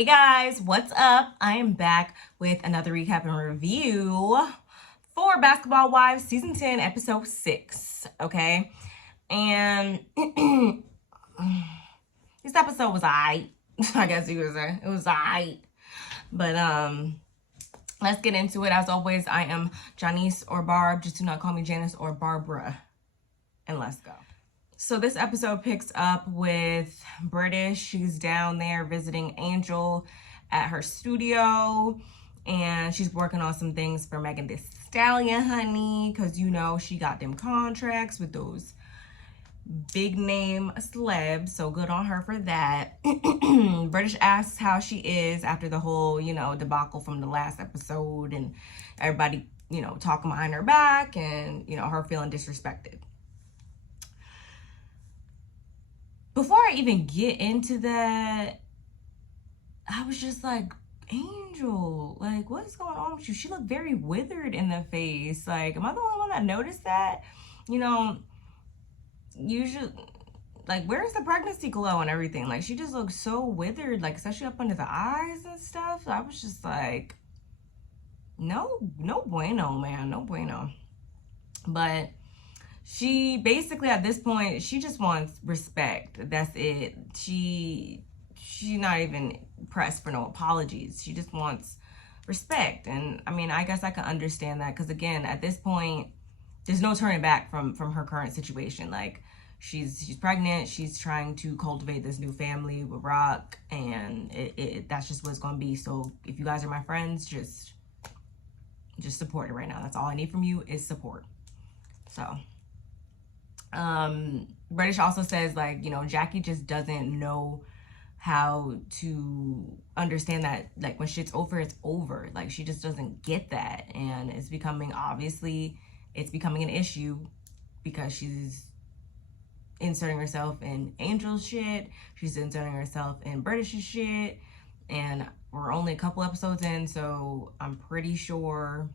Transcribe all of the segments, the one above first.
Hey guys, what's up? I am back with another recap and review for Basketball Wives Season 10, Episode 6, okay? And this episode was aight, I guess you could say. It was aight. But let's get into it. As always, I am Janice or Barb. Just do not call me Janice or Barbara. And let's go. So this episode picks up with British. She's down there visiting Angel at her studio, and she's working on some things for Megan Thee Stallion, honey, because you know she got them contracts with those big name celebs, so good on her for that. British asks how she is after the whole, debacle from the last episode, and everybody, talking behind her back, and, her feeling disrespected. Before I even get into that, I was just like, Angel, like, what is going on with you? She looked very withered in the face. Like, am I the only one that noticed that? Usually, like, where's the pregnancy glow and everything? Like, she just looks so withered, like, especially up under the eyes and stuff. So I was just like, no bueno, man, no bueno. But she basically, at this point, she just wants respect. That's it. She's not even pressed for no apologies. She just wants respect. And I mean, I guess I can understand that, because again, at this point, there's no turning back from her current situation. Like, she's pregnant. She's trying to cultivate this new family with Rock, and that's just what it's gonna be. So if you guys are my friends, just support it right now. That's all I need from you is support. So British also says, like, Jackie just doesn't know how to understand that, like, when shit's over, it's over. Like, she just doesn't get that, and it's becoming an issue because she's inserting herself in Angel's shit, she's inserting herself in British's shit, and we're only a couple episodes in, so I'm pretty sure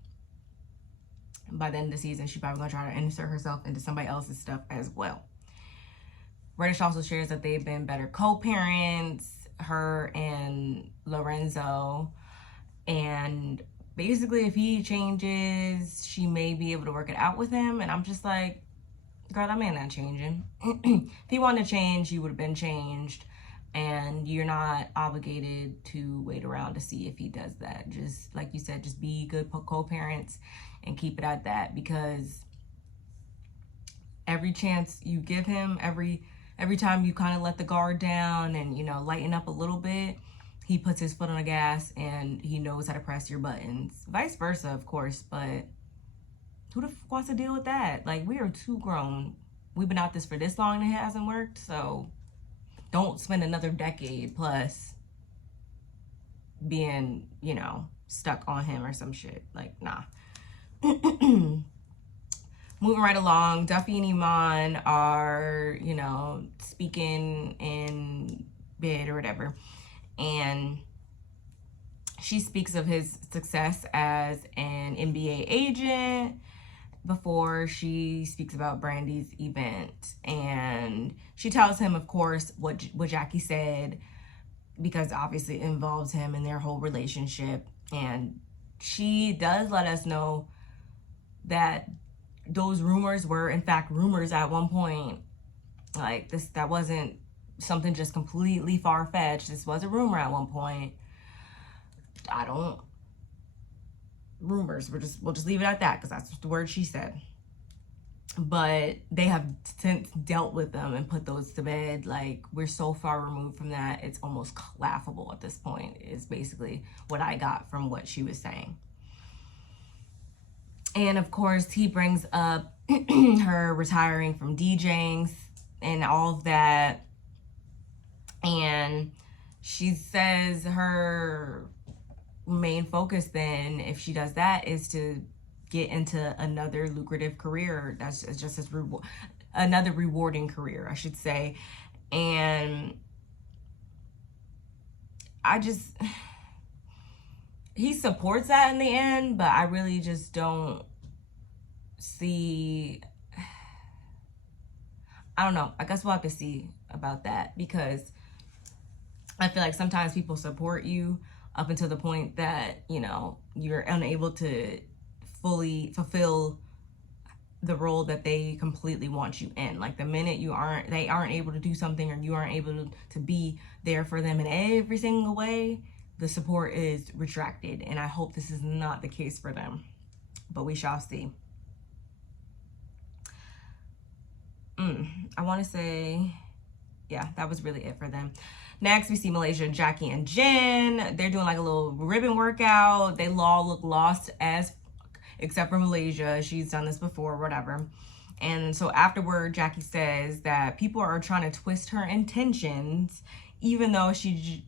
by the end of the season, she's probably gonna try to insert herself into somebody else's stuff as well. British also shares that they've been better co-parents, her and Lorenzo, and basically if he changes, she may be able to work it out with him. And I'm just like, girl, that man not changing. If he wanted to change, he would have been changed, and you're not obligated to wait around to see if he does that. Just like you said, just be good co-parents and keep it at that, because every chance you give him, every time you kind of let the guard down and, lighten up a little bit, he puts his foot on the gas and he knows how to press your buttons. Vice versa, of course, but who the fuck wants to deal with that? Like, we are too grown. We've been out this for this long and it hasn't worked, so don't spend another decade plus being, stuck on him or some shit. Like, nah. Moving right along, Duffy and Iman are, speaking in bed or whatever. And she speaks of his success as an NBA agent before she speaks about Brandy's event. And she tells him, of course, what Jackie said, because obviously it involves him and their whole relationship. And she does let us know that those rumors were in fact rumors at one point. Like, that wasn't something just completely far-fetched. This was a rumor at one point. Rumors, we'll just leave it at that, because that's the word she said. But they have since dealt with them and put those to bed. Like, we're so far removed from that, it's almost laughable at this point, is basically what I got from what she was saying. And of course, he brings up her retiring from DJing and all of that. And she says her main focus then, if she does that, is to get into another lucrative career. That's just another rewarding career, I should say. And he supports that in the end, but I really just don't see, I don't know. I guess we'll have to see about that, because I feel like sometimes people support you up until the point that, you know, you're unable to fully fulfill the role that they completely want you in. Like the minute they aren't able to do something, or you aren't able to be there for them in every single way, the support is retracted. And I hope this is not the case for them, but we shall see. I want to say, yeah, that was really it for them. Next, we see Malaysia, Jackie, and Jen. They're doing like a little ribbon workout. They all look lost as fuck, except for Malaysia. She's done this before, whatever. And so afterward, Jackie says that people are trying to twist her intentions, even though she's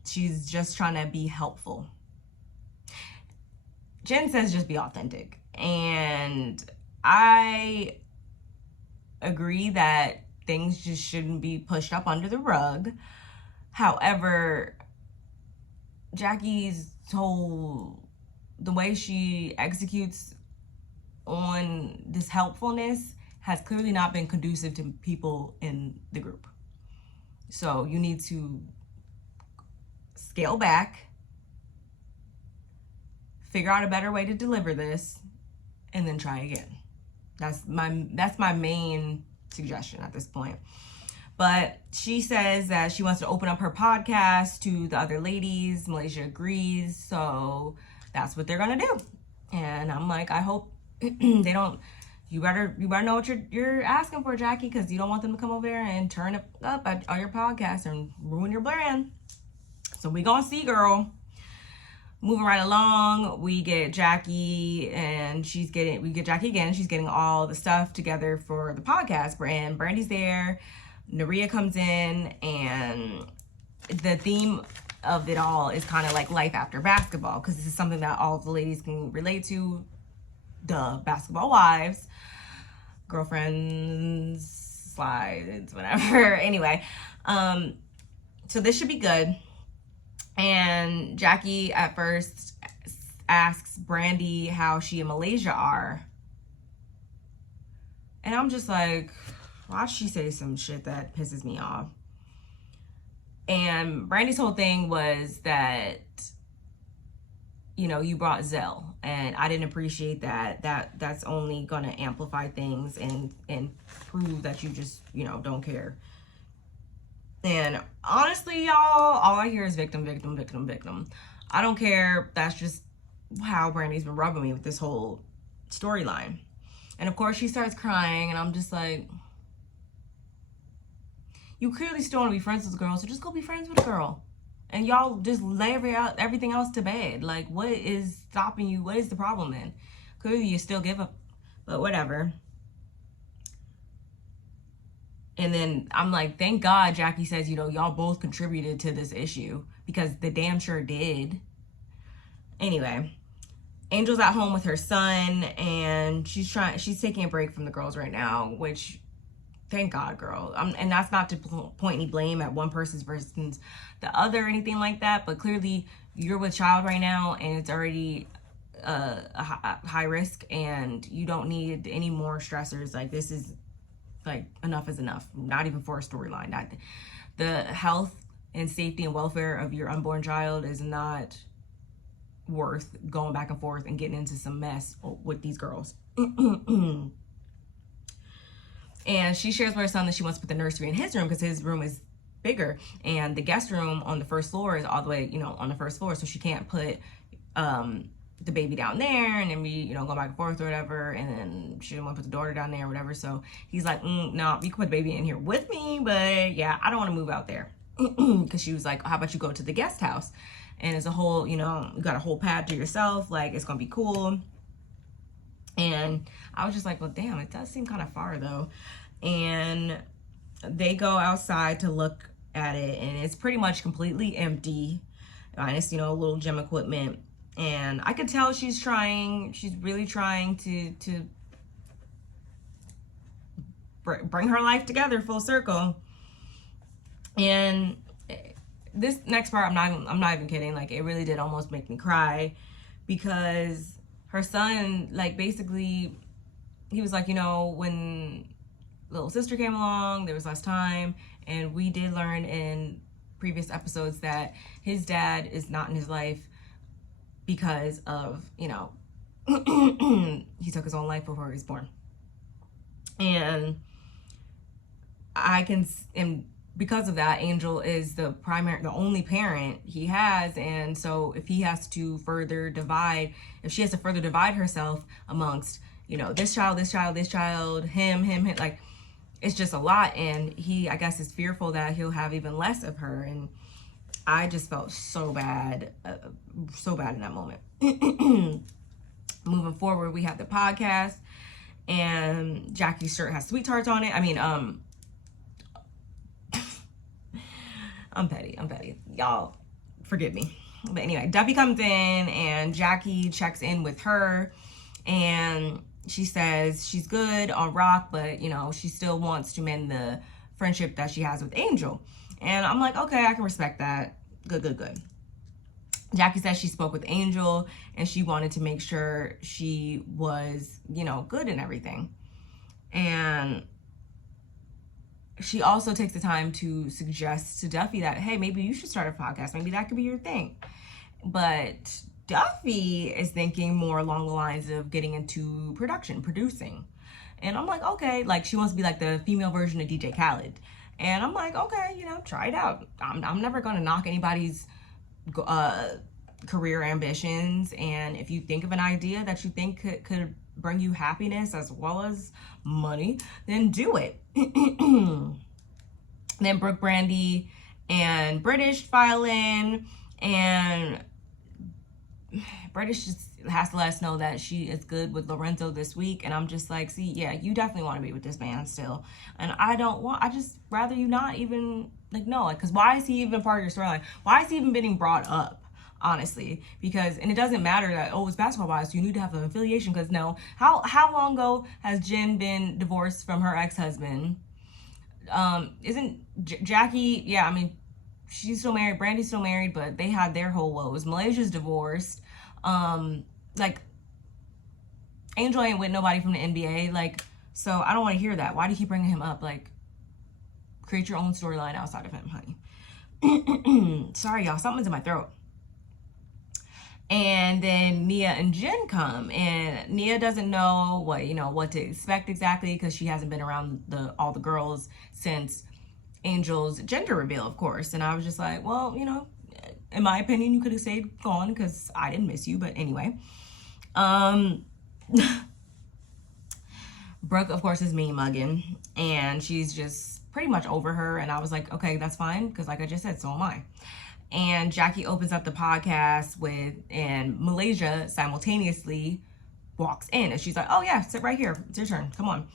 just trying to be helpful. Jen says just be authentic. And I agree that things just shouldn't be pushed up under the rug. However, Jackie's the way she executes on this helpfulness has clearly not been conducive to people in the group. So you need to scale back, figure out a better way to deliver this, and then try again. That's my main suggestion at this point. But she says that she wants to open up her podcast to the other ladies. Malaysia agrees, so that's what they're gonna do. And I'm like, I hope they don't. You better know what you're asking for, Jackie, because you don't want them to come over there and turn it up on your podcast and ruin your brand. So we gonna see, girl. Moving right along, we get Jackie, and we get Jackie again. She's getting all the stuff together for the podcast, and Brandy's there. Naria comes in, and the theme of it all is kind of like life after basketball, because this is something that all of the ladies can relate to. Duh, basketball wives, girlfriends, slides, whatever. Anyway, so this should be good. And Jackie at first asks Brandy how she and Malaysia are. And I'm just like, why'd she say some shit that pisses me off? And Brandy's whole thing was that, you know, you brought Zell, and I didn't appreciate that. That's only gonna amplify things and prove that you just, you know, don't care. And honestly, y'all, all I hear is victim, victim, victim, victim. I don't care. That's just how Brandy's been rubbing me with this whole storyline. And of course, she starts crying, and I'm just like, you clearly still want to be friends with a girl, so just go be friends with a girl. And y'all just lay everything else to bed. Like, what is stopping you? What is the problem then? Clearly, you still give up, but whatever. And then I'm like, thank God Jackie says, you know, y'all both contributed to this issue, because they damn sure did. Anyway, Angel's at home with her son, and she's taking a break from the girls right now, which, thank God, girl. And that's not to point any blame at one person's versus the other or anything like that, but clearly you're with child right now, and it's already a high risk, and you don't need any more stressors. Like, this is, like, enough is enough. Not even for a storyline. The health and safety and welfare of your unborn child is not worth going back and forth and getting into some mess with these girls. And she shares with her son that she wants to put the nursery in his room, because his room is bigger, and the guest room on the first floor is all the way, you know, on the first floor, so she can't put the baby down there, and then we, you know, go back and forth or whatever, and then she didn't want to put the daughter down there or whatever. So he's like, no, you can put the baby in here with me, but yeah, I don't want to move out there. Because she was like, how about you go to the guest house, and it's a whole, you know, you got a whole pad to yourself, like, it's gonna be cool. And I was just like, well, damn, it does seem kind of far though. And they go outside to look at it, and it's pretty much completely empty, minus, you know, a little gym equipment. And I could tell she's really trying to bring her life together full circle. And this next part, I'm not even kidding. Like, it really did almost make me cry, because her son, like, basically, he was like, you know, when little sister came along, there was less time, and we did learn in previous episodes that his dad is not in his life because of, you know, he took his own life before he was born. And because of that, Angel is the only parent he has. And so if he has to further divide, if she has to further divide herself amongst, you know, this child, him, like, it's just a lot. And he, I guess, is fearful that he'll have even less of her. And I just felt so bad in that moment. Moving forward, we have the podcast, and Jackie's shirt has sweet tarts on it. I mean, I'm petty. Y'all, forgive me. But anyway, Duffy comes in, and Jackie checks in with her, and she says she's good on Rock, but, you know, she still wants to mend the friendship that she has with Angel. And I'm like, okay, I can respect that. Good. Jackie says she spoke with Angel, and she wanted to make sure she was, you know, good and everything. And she also takes the time to suggest to Duffy that, hey, maybe you should start a podcast. Maybe that could be your thing. But Duffy is thinking more along the lines of getting into producing. And I'm like, okay, like, she wants to be like the female version of DJ Khaled. And I'm like, okay, you know, try it out. I'm never going to knock anybody's career ambitions. And if you think of an idea that you think could bring you happiness as well as money, then do it. Then Brooke, Brandy, and British file in, and British just has to let us know that she is good with Lorenzo this week. And I'm just like, see, yeah, you definitely want to be with this man still. And I just rather you not even, like, no, like, because why is he even part of your storyline? Why is he even being brought up? Honestly, because, and it doesn't matter that, oh, it's basketball wise, you need to have an affiliation, because no, how long ago has Jen been divorced from her ex-husband? Isn't Jackie, yeah, I mean, she's still married, Brandy's still married, but they had their whole woes. Malaysia's divorced. Like, Angel ain't with nobody from the NBA, like, so I don't want to hear that. Why do you keep bringing him up? Like, create your own storyline outside of him, honey. Sorry, y'all, something's in my throat. And then Nia and Jen come, and Nia doesn't know what to expect exactly, because she hasn't been around all the girls since Angel's gender reveal, of course. And I was just like, well, you know, in my opinion, you could have stayed gone, because I didn't miss you. But anyway, Brooke, of course, is mean mugging, and she's just pretty much over her. And I was like, okay, that's fine, because like I just said, so am I. And Jackie opens up the podcast and Malaysia simultaneously walks in, and she's like, oh yeah, sit right here, it's your turn, come on.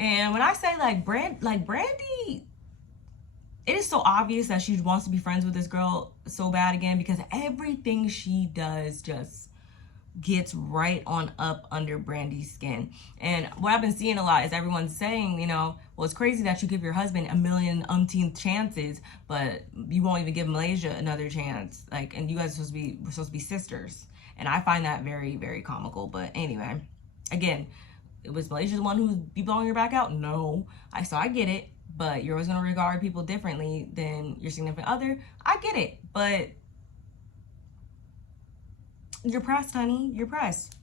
And when I say like Brandy, it is so obvious that she wants to be friends with this girl so bad again, because everything she does just gets right on up under Brandy's skin. And what I've been seeing a lot is everyone saying, you know, well, it's crazy that you give your husband a million umpteenth chances, but you won't even give Malaysia another chance. Like, and you guys are supposed to be sisters. And I find that very, very comical. But anyway, again, was Malaysia the one who's be blowing your back out? No. I get it, but you're always going to regard people differently than your significant other. I get it, but you're pressed, honey. You're pressed.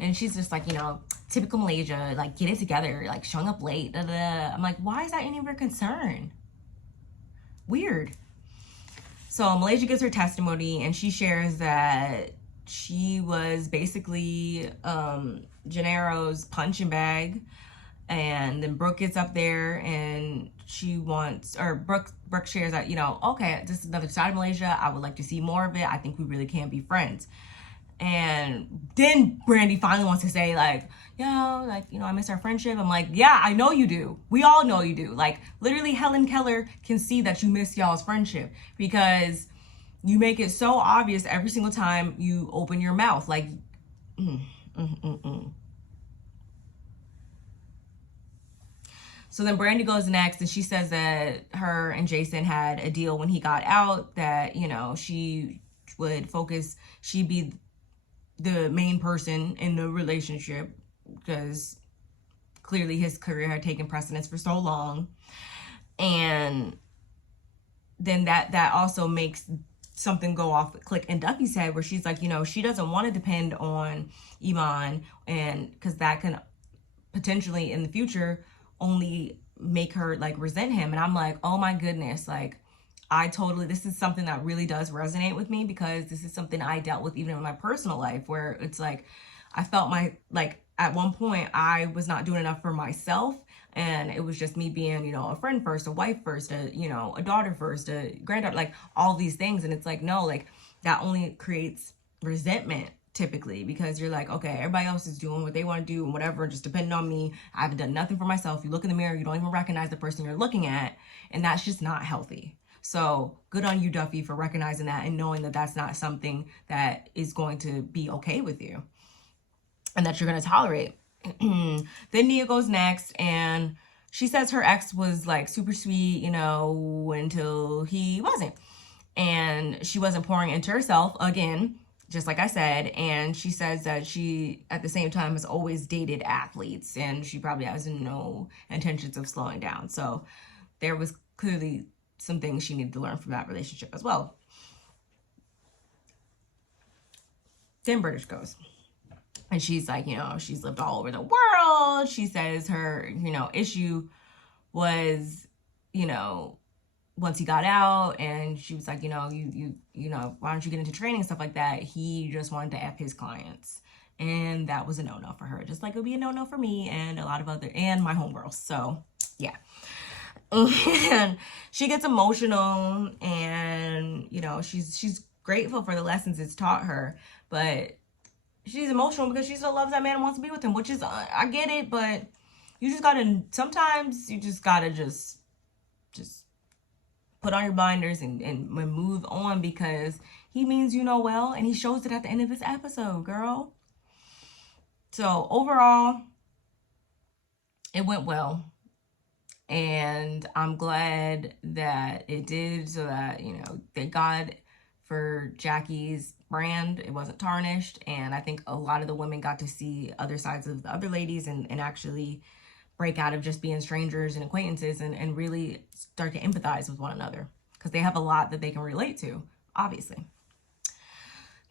And she's just like, you know, typical Malaysia, like, get it together, like, showing up late. Da, da, da. I'm like, why is that any of your concern? Weird. So Malaysia gives her testimony, and she shares that she was basically Gennaro's punching bag. And then Brooke gets up there, and Brooke shares that, you know, okay, this is another side of Malaysia. I would like to see more of it. I think we really can be friends. And then Brandy finally wants to say, like, yo, like, you know, I miss our friendship. I'm like, yeah, I know you do. We all know you do. Like, literally, Helen Keller can see that you miss y'all's friendship, because you make it so obvious every single time you open your mouth. Like, So then Brandy goes next, and she says that her and Jason had a deal when he got out, that, you know, she'd be the main person in the relationship, because clearly his career had taken precedence for so long. And then that also makes something go off click in Duffy's head, where she's like, she doesn't want to depend on Iman, and because that can potentially in the future only make her like resent him. And I'm like, oh my goodness, like this is something that really does resonate with me, because this is something I dealt with even in my personal life, where it's like I felt at one point I was not doing enough for myself, and it was just me being, a friend first, a wife first, a daughter first, a granddaughter, like all these things. And it's like, no, like that only creates resentment typically, because you're like, okay, everybody else is doing what they want to do and whatever, just depending on me. I haven't done nothing for myself. You look in the mirror, you don't even recognize the person you're looking at, and that's just not healthy. So good on you, Duffy, for recognizing that and knowing that that's not something that is going to be okay with you and that you're going to tolerate. Then Nia goes next, and she says her ex was like super sweet, until he wasn't. And she wasn't pouring into herself again, just like I said. And she says that she, at the same time, has always dated athletes, and she probably has no intentions of slowing down. So there was clearly some things she needed to learn from that relationship as well. Then British goes. And she's like, she's lived all over the world. She says her, issue was, once he got out, and she was like, why don't you get into training and stuff like that? He just wanted to F his clients. And that was a no-no for her. Just like it would be a no-no for me and a lot of and my homegirls. So, yeah. And she gets emotional, and, she's grateful for the lessons it's taught her. But she's emotional because she still loves that man and wants to be with him, which is, I get it, but sometimes you just gotta just put on your blinders and move on, because he means well, and he shows it at the end of this episode, girl. So overall, it went well, and I'm glad that it did, so that, thank God for Jackie's brand. It wasn't tarnished, and I think a lot of the women got to see other sides of the other ladies, and actually break out of just being strangers and acquaintances, and really start to empathize with one another, because they have a lot that they can relate to, obviously.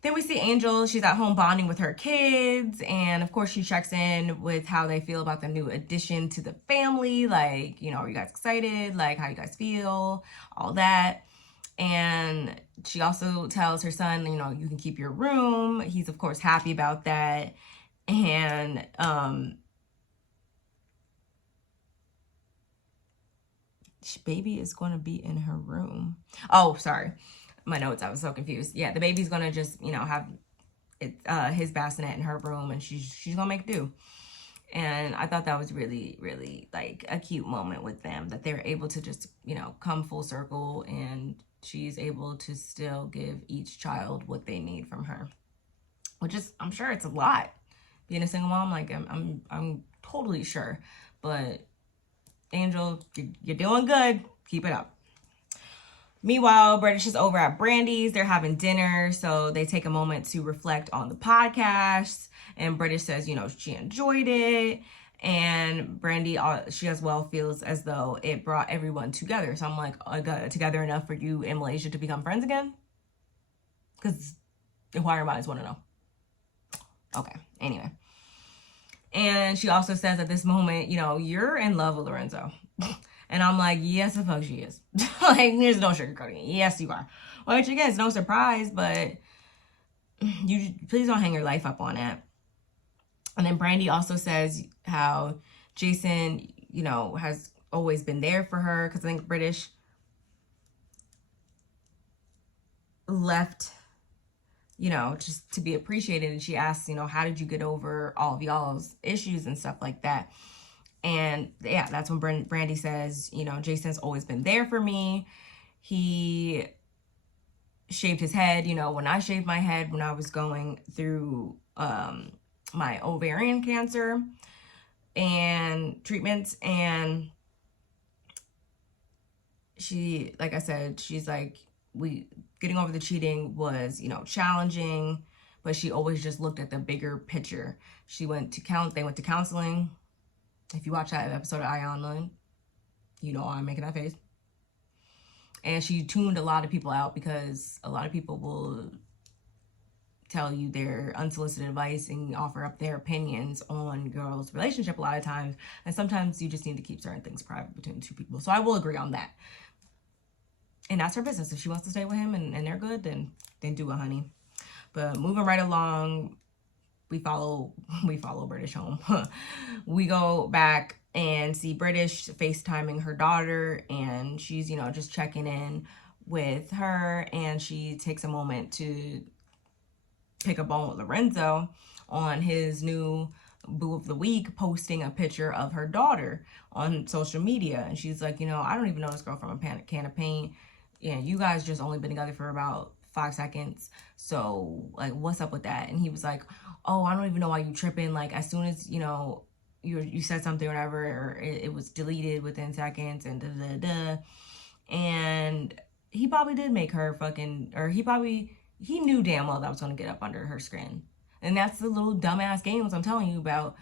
Then we see Angel. She's at home bonding with her kids, and of course she checks in with how they feel about the new addition to the family. Like, are you guys excited? Like, how you guys feel? All that. And she also tells her son, you can keep your room. He's, of course, happy about that. And baby is going to be in her room. Oh, sorry. My notes, I was so confused. Yeah, the baby's going to just, have his bassinet in her room, and she's going to make do. And I thought that was really, really, like, a cute moment with them, that they're able to just, come full circle, and she's able to still give each child what they need from her, which is, I'm sure it's a lot being a single mom. Like, I'm totally sure, but Angel, you're doing good. Keep it up. Meanwhile, British is over at Brandy's. They're having dinner, so they take a moment to reflect on the podcast. And British says, she enjoyed it. And Brandy, she as well feels as though it brought everyone together. So I'm like, I got together enough for you and Malaysia to become friends again? Because Inquirer minds want to know. Okay, anyway. And she also says at this moment, you're in love with Lorenzo. And I'm like, yes, the fuck she is. Like, there's no sugarcoating it. Yes, you are. Which, again, it's no surprise, but you please don't hang your life up on it. And then Brandy also says how Jason, has always been there for her, because I think British left, just to be appreciated. And she asks, how did you get over all of y'all's issues and stuff like that? And yeah, that's when Brandy says, Jason's always been there for me. He shaved his head, when I shaved my head when I was going through my ovarian cancer and treatments. And she, like I said, she's like, getting over the cheating was, challenging, but she always just looked at the bigger picture. They went to counseling. If you watch that episode of Eye Online, I'm making that face. And she tuned a lot of people out because a lot of people will tell you their unsolicited advice and offer up their opinions on girls' relationship a lot of times. And sometimes you just need to keep certain things private between two people. So I will agree on that. And that's her business. If she wants to stay with him and they're good, then do it, honey. But moving right along, we follow British home. We go back and see British FaceTiming her daughter, and she's, just checking in with her, and she takes a moment to pick a bone with Lorenzo on his new boo of the week, posting a picture of her daughter on social media. And she's like, I don't even know this girl from a can of paint. Yeah, you guys just only been together for about 5 seconds. So, like, what's up with that? And he was like, oh, I don't even know why you tripping. Like, as soon as, you said something or whatever, or it was deleted within seconds and da-da-da. And he probably did make her fucking, or he knew damn well that was going to get up under her skin. And that's the little dumbass games I'm telling you about,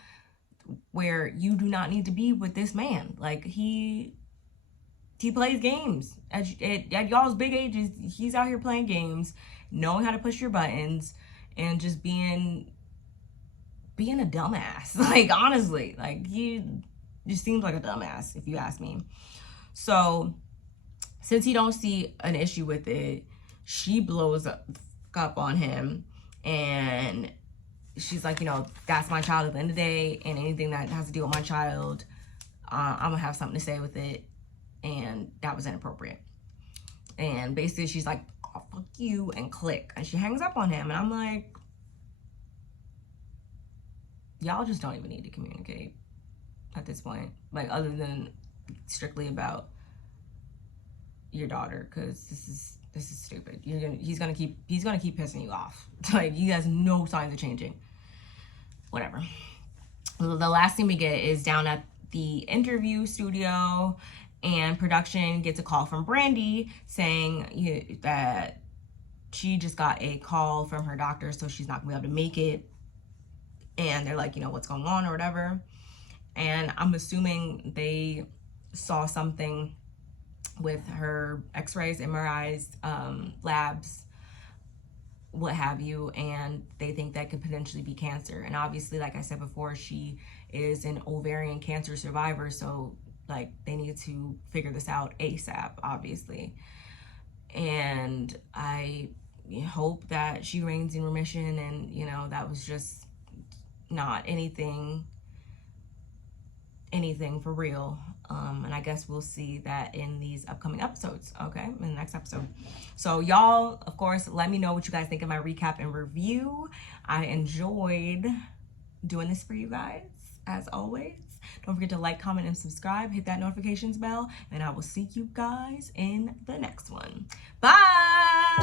where you do not need to be with this man. Like, he plays games. At y'all's big ages, he's out here playing games, knowing how to push your buttons, and just being a dumbass. Like, honestly, like, he just seems like a dumbass, if you ask me. So, since he don't see an issue with it, she blows up on him, and she's like, that's my child at the end of the day, and anything that has to do with my child, I'm gonna have something to say with it, and that was inappropriate. And basically she's like, oh, fuck you, and click, and she hangs up on him. And I'm like, y'all just don't even need to communicate at this point, like, other than strictly about your daughter, because this is stupid. He's gonna keep pissing you off. Like, he has no signs of changing. Whatever. The last thing we get is down at the interview studio, and production gets a call from Brandy saying that she just got a call from her doctor, so she's not gonna be able to make it. And they're like, what's going on or whatever. And I'm assuming they saw something with her x-rays, MRIs, labs, what have you, and they think that could potentially be cancer. And obviously, like I said before, she is an ovarian cancer survivor, so, like, they need to figure this out ASAP, obviously. And I hope that she remains in remission, and that was just not anything for real. And I guess we'll see that in these upcoming episodes, okay, in the next episode. So y'all, of course, let me know what you guys think of my recap and review. I enjoyed doing this for you guys, as always. Don't forget to like, comment, and subscribe. Hit that notifications bell, and I will see you guys in the next one. Bye!